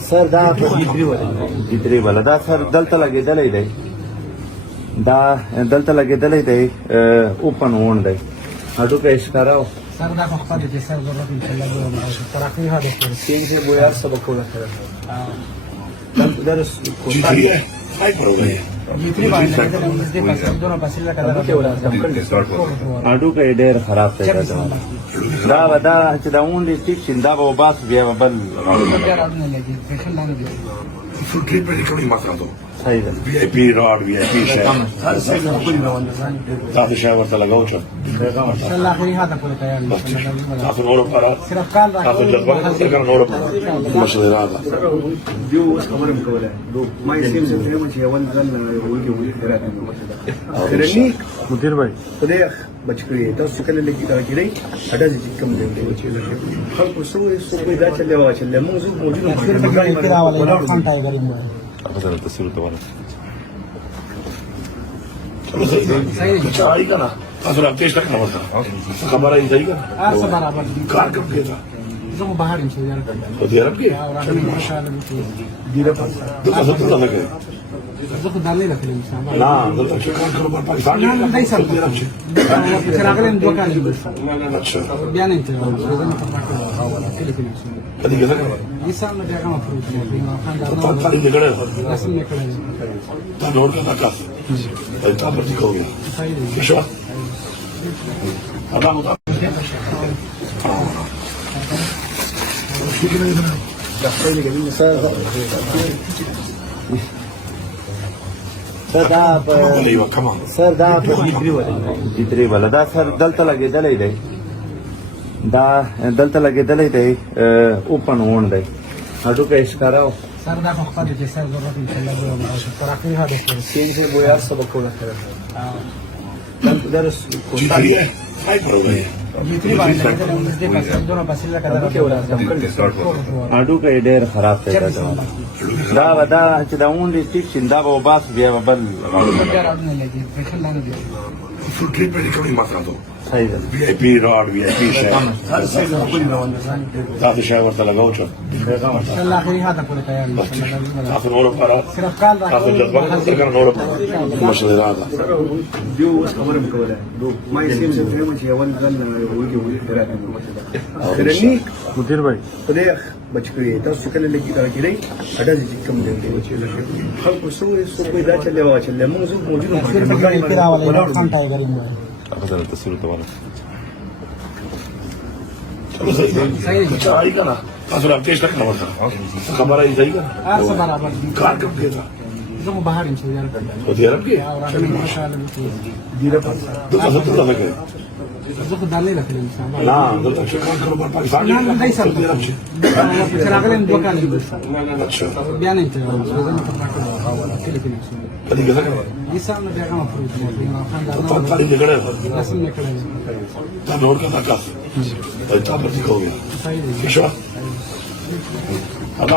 سر دا ګیدری ولا دا سر دلته لګیدلې دی دا دلته لګیدلې دی اوپن وون دی اډو کې اشاره سر دا خپل دې سر ضرورت ان شاء الله تراکمي هدا سین سے وہ یار سبق کولا کړه درس Hai problemi. اډو کې ډېر خراب دی دا ودا چې دا اون دي ټیک شیندا به باس بیا بل Sul clip di come matto. صحیح ده VIP rod, VIP share. تاسو شاو ورته لګاو ان شاء الله اخري هذا كله تیار تاسو نور پر صرف کال تاسو جذبه څنګه نور پر مشهور راځه جو خبرم کوله ما یې سیم څه ته چې اول ځل ولګي خیرات خیرنی مدیر بھائی خدای بچ کړی تاسو کله لګي دا کړی اډه چې کم دی خلکو سو کوئی دا چلے وا چلے موضوع موجود افضل التصوير طبعا صحیح کنا تاسو راځئ چې څنګه وځه خبره یې صحیح کنا برابر کار کوم کېدا زه بهر یم چې یاره خو دې رب کې ډیره پاس تاسو ته څنګه کوي زه خو دالې راکړم نه دلته چې کار کوم په پاکستان نه نه دای سره چې راغلم دوه کال اچھا بیا نه ته زه نه پاتې کدی څنګه انسان نه هغه مفروض دی په پالي دې کړه رسم نه کړی تا نور کا تاسو تا پر دې کوی صحیح دی شو انا مو سر دا ګیدری ولا دا سر دلته لګیدلې دی دا دلته لګیدلې دی اوپن وون دی اډو کې اشاره سر دا خپل دې سر ضرورت ان شاء الله تراکمي هدا سین سے وہ یار سبق کولا کړه درس Hai problemi. اډو کې ډېر خراب دی دا ودا چې دا اون دي ټیک شیندا به باس بیا بل Sul clip di come matto. صحیح ده VIP rod, VIP share. تاسو شاو ورته لګاو ان شاء الله اخري هذا كله تیار تاسو نور پر صرف کال تاسو جذبه څنګه نور پر مشهور راځه جو خبرم کوله ما یې سیم څه ته چې اول ځل ولګي خیرات خیرنی مدیر بھائی خدای بچ کړی تاسو کله لګي دا کړی اډه چې کم دی خلکو سو کوئی دا چلے وا چلے موضوع موجود افضل التصوير طبعا صحیح کنا تاسو راځئ چې څنګه وځه خبره یې صحیح کنا برابر کار کوم کېدا زه بهر یم چې یاره خو دې رب کې ډیره پاس تاسو ته څنګه کوي زه خو دالې راکړم نه دلته چې کار کوم په پاکستان نه نه دای سره چې راغلم دوه کال اچھا بیا نه ته زه نه پاتې کدی څنګه انسان نه هغه مفروض دی په پالي دې کړه رسم نه کړی تا نور کا تاسو تا پر دې کوی صحیح دی شو انا